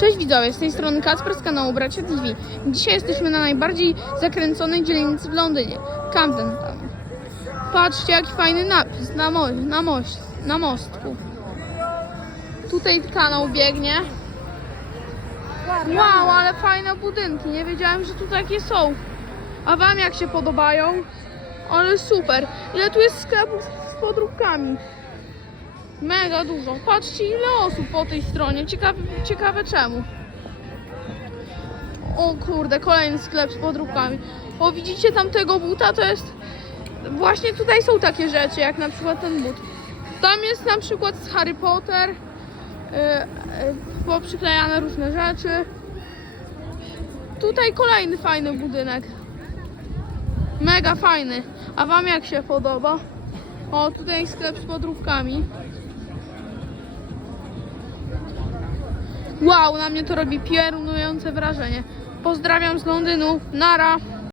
Cześć widzowie, z tej strony Kacper z kanału Bracia TV. Dzisiaj jesteśmy na najbardziej zakręconej dzielnicy w Londynie, Camden Town. Patrzcie jaki fajny napis na, mo na, moś na mostku. Tutaj kanał biegnie. Wow, ale fajne budynki, nie wiedziałem, że tu takie są. A wam jak się podobają? Ale super. Ile tu jest sklepów z podróbkami? Mega dużo. Patrzcie ile osób po tej stronie. Ciekawe, ciekawe czemu. O kurde, kolejny sklep z podróbkami. O widzicie tamtego buta? To jest... Właśnie tutaj są takie rzeczy, jak na przykład ten but. Tam jest na przykład z Harry Potter. Yy, yy, poprzyklejane różne rzeczy. Tutaj kolejny fajny budynek. Mega fajny. A wam jak się podoba? O, tutaj sklep z podróbkami. Wow, na mnie to robi piorunujące wrażenie. Pozdrawiam z Londynu. Nara.